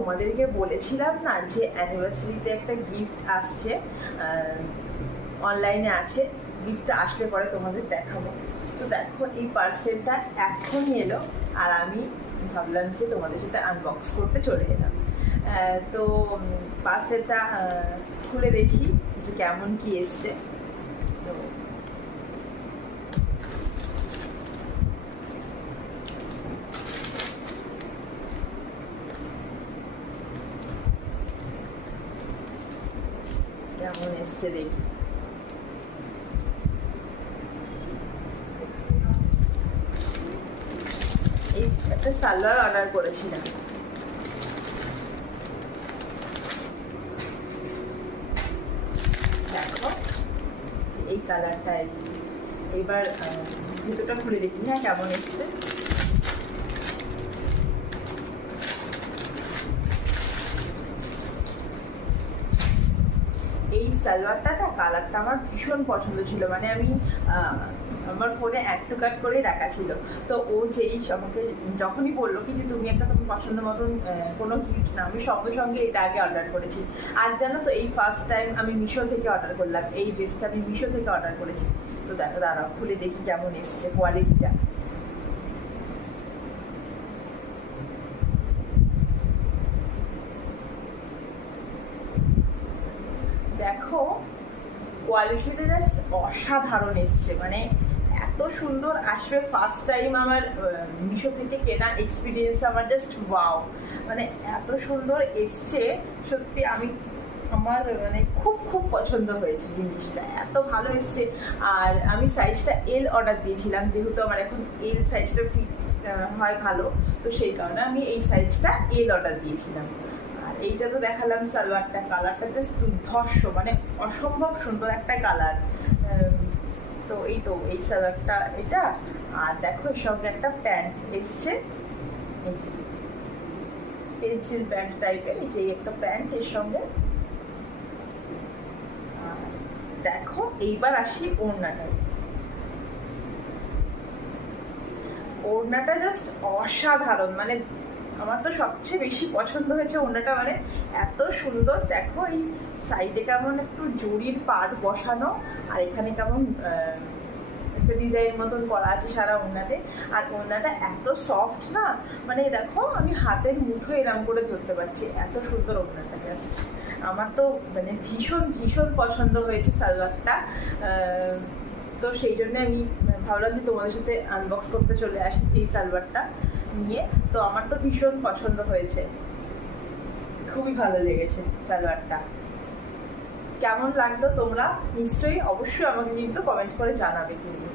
তোমাদেরকে বলেছিলাম না যে অ্যানিভার্সারিতে একটা গিফট আসছে অনলাইনে আছে গিফটটা আসলে পরে তোমাদের দেখাবো। তো দেখো, এই পার্সেলটা এখনই এলো আর আমি ভাবলাম যে তোমাদের সাথে আনবক্স করতে চলে এলাম। তো পার্সেলটা খুলে দেখি যে কেমন কি এসছে। তো কেমন এসছে দেখি একটা সালোয়ার অর্ডার করেছিলাম দেখো এই কালারটা এসছে এবার ভিতরটা খুলে দেখি হ্যাঁ কেমন এসছে এই সালোয়ারটা না কালারটা আমার ভীষণ পছন্দ ছিল। মানে আমি আমার ফোনে অ্যাড টু কাট করেই রাখা ছিল। তো ও যেই আমাকে যখনই বলল কি যে, তুমি একটা তোমার পছন্দ মতন কোনো গিফট না, আমি সঙ্গে সঙ্গে এটা আগে অর্ডার করেছি। আর জানো তো, এই ফার্স্ট টাইম আমি মিশো থেকে অর্ডার করলাম। এই ড্রেসটা আমি মিশো থেকে অর্ডার করেছি। তো দেখো, দাঁড়াও, খুলে দেখি কেমন এসছে কোয়ালিটিটা দেখো কোয়ালিটিটা জাস্ট অসাধারণ এসছে। মানে এত সুন্দর আসবে ফার্স্ট টাইম আমার মিশো থেকে কেনা এক্সপিরিয়েন্স আমার জাস্ট ওয়াও মানে এত সুন্দর এসছে, সত্যি আমি আমার মানে খুব খুব পছন্দ হয়েছে জিনিসটা। এত ভালো এসছে। আর আমি সাইজটা এল অর্ডার দিয়েছিলাম, যেহেতু আমার এখন এল সাইজটা ফিট হয় ভালো, তো সেই কারণে আমি এই সাইজটা এল অর্ডার দিয়েছিলাম। আর এইটা তো দেখালাম সালোয়ারটা কালারটা জাস্ট দুর্ধর্ষ মানে অসম্ভব সুন্দর একটা কালার। তো এই তো, এই সালোয়ারটা এটা, আর দেখো সঙ্গে একটা প্যান্ট এসছে। পেন্সিল প্যান্ট টাইপের, এই যে একটা প্যান্ট এর সঙ্গে। দেখো, এইবার আসি ওড়নাটায়। ওড়নাটা জাস্ট অসাধারণ মানে আমার তো সবচেয়ে বেশি পছন্দ হয়েছে ওড়নাটা মানে এত সুন্দর। দেখো এই সাইডে কেমন একটু জরির পাট বসানো, আর এখানে কেমন একটা ডিজাইন মতন করা আছে সারা ওড়নাতে আর ওড়নাটা এত সফট না মানে দেখো আমি হাতের মুঠো এরম করে ধরতে পারছি, এত সুন্দর ওড়নাটা জাস্ট আমার তো মানে ভীষণ ভীষণ পছন্দ হয়েছে সালোয়ারটা। তো সেই জন্য আমি ভাবলাম যে তোমাদের সাথে আনবক্স করতে চলে আসি এই সালোয়ারটা। নিয়ে, তো আমার তো ভীষণ পছন্দ হয়েছে। খুবই ভালো লেগেছে সালোয়ারটা। কেমন লাগল তোমরা? নিশ্চয়ই অবশ্যই আমাকে কিন্তু কমেন্ট করে জানাবে কিন্তু।